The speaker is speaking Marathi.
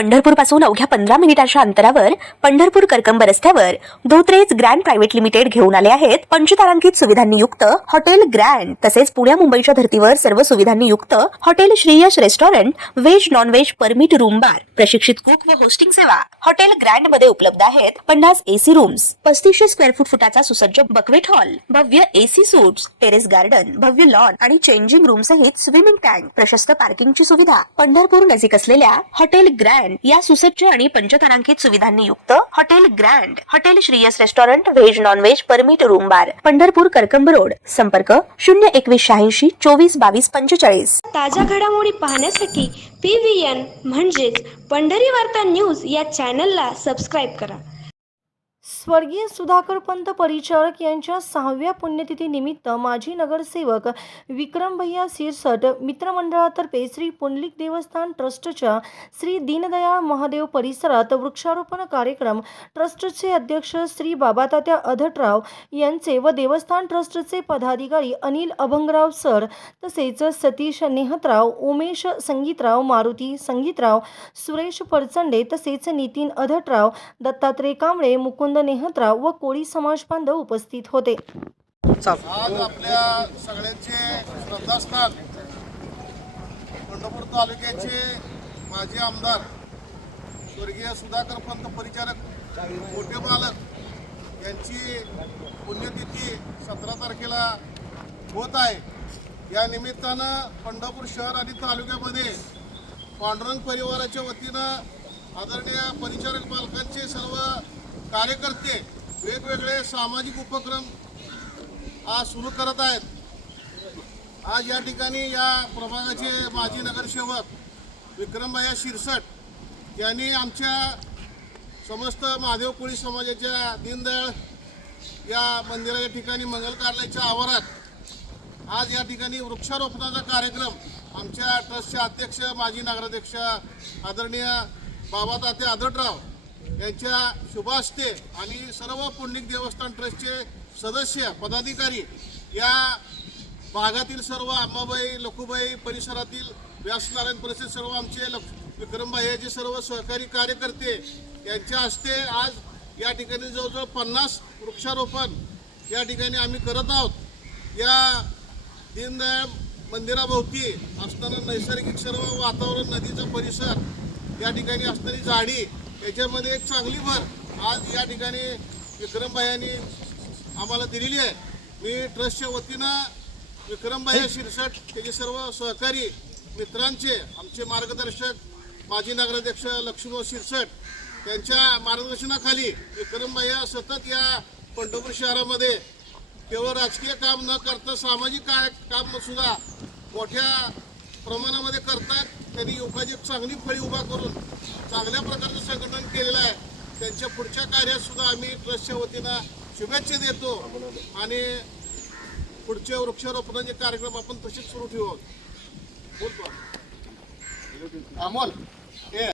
पंढरपूर पासून अवघ्या 15 मिनिटांच्या अंतरावर पंढरपूर करकंब रस्त्यावर धोत्रेज ग्रँड प्रायव्हेट लिमिटेड घेऊन आले आहेत पंचतारांकित सुविधांनी युक्त हॉटेल ग्रँड। तसेच पुण्या मुंबईच्या धर्तीवर सर्व सुविधांनी युक्त hotel Shriyash restaurant, veg non veg permit room bar, प्रशिक्षित कुक व होस्टिंग सेवा हॉटेल ग्रँड मध्ये उपलब्ध आहेत। 50 एसी रूम्स, 3500 स्क्वेअर फुटाचा सुसज्ज बकवेट हॉल, भव्य एसी सूट्स, टेरेस गार्डन, भव्य लॉन आणि चेंजिंग रूम सहित स्विमिंग टँक, प्रशस्त पार्किंगची सुविधा। पंढरपूर नजीक असलेल्या हॉटेल ग्रँड या सुसज्ज आणि पंचतारांकित सुविधांनी युक्त hotel grand, hotel Shriyas restaurant, veg non veg permit room बार, पंढरपूर करकंब रोड। संपर्क 02186 24 22 45। ताज्या घडामोडी पाहण्यासाठी PVN म्हणजेच पंढरी वार्ता न्यूज या चॅनलला सबस्क्राईब करा। स्वर्गीय सुधाकर पंत परिचारक यांच्या 6व्या पुण्यतिथी निमित्त माजी नगरसेवक विक्रम भैया सिरसट मित्रमंडळातर्फे श्री पुंडलिक देवस्थान ट्रस्टच्या श्री दीनदयाळ महादेव परिसरात वृक्षारोपण कार्यक्रम ट्रस्टचे अध्यक्ष श्री बाबातात्या अधटराव यांचे व देवस्थान ट्रस्टचे पदाधिकारी अनिल अभंगराव सर, तसेच सतीश नेहतराव, उमेश संगीतराव, मारुती संगीतराव, सुरेश परचंडे, तसेच नितीन अधटराव, दत्तात्रय कांबळे, मुकुंद नेहतराव व कोळी समाज बांधव उपस्थित होते। आज आपल्या सगळ्यांचे श्रद्धास्थान पंढरपूर तालुक्याचे माजी आमदार स्वर्गीय सुधाकर पंत परिचारक मोठे मालक यांची पुण्यतिथी 17 तारखेला होत आहे। या निमित्तानं पंढरपूर शहर आणि तालुक्यामध्ये पांडुरंग परिवाराच्या वतीनं आदरणीय परिचारक मालकांचे सर्व कार्यकर्ते वेगवेगळे सामाजिक उपक्रम आज सुरू करत आहेत। आज या ठिकाणी या प्रभागाचे माजी नगरसेवक विक्रमभैया सिरसट यांनी आमच्या समस्त महादेव कोळी समाजाच्या दीनदयाळ या मंदिराच्या ठिकाणी मंगल कार्यालयाच्या आवारात आज या ठिकाणी वृक्षारोपणाचा कार्यक्रम आमच्या ट्रस्टचे अध्यक्ष माजी नगराध्यक्ष आदरणीय बाबातात्या अधटराव यांच्या शुभ हस्ते आणि सर्व पुंडलिक देवस्थान ट्रस्टचे सदस्य पदाधिकारी, या भागातील सर्व अंबाबाई, लखुबाई परिसरातील व्यासनारायण परिसर सर्व आमचे विक्रमभैयाचे सर्व सहकारी कार्यकर्ते यांच्या हस्ते आज या ठिकाणी जवळजवळ 50 वृक्षारोपण या ठिकाणी आम्ही करत आहोत। या दीनदयाळ मंदिराभोवती असणारं नैसर्गिक सर्व वातावरण, नदीचा परिसर, या ठिकाणी असणारी झाडी, याच्यामध्ये एक चांगली भर आज या ठिकाणी विक्रमभैयांनी आम्हाला दिलेली आहे। मी ट्रस्टच्या वतीनं विक्रमभैया सिरसट, त्याचे सर्व सहकारी मित्रांचे, आमचे मार्गदर्शक माजी नगराध्यक्ष लक्ष्मण सिरसट यांच्या मार्गदर्शनाखाली विक्रमभैया सतत या पंढरपूर शहरामध्ये केवळ राजकीय काम न करता सामाजिक काम सुद्धा मोठ्या प्रमाणामध्ये करतात। त्यांनी युवकाची चांगली फळी उभा करून चांगल्या प्रकारचं संघटन केलेलं आहे। त्यांच्या पुढच्या कार्यात सुद्धा आम्ही ट्रस्टच्या वतीनं शुभेच्छा देतो आणि पुढचे वृक्षारोपणाचे कार्यक्रम आपण तसेच सुरू ठेवू। बोलतो अमोल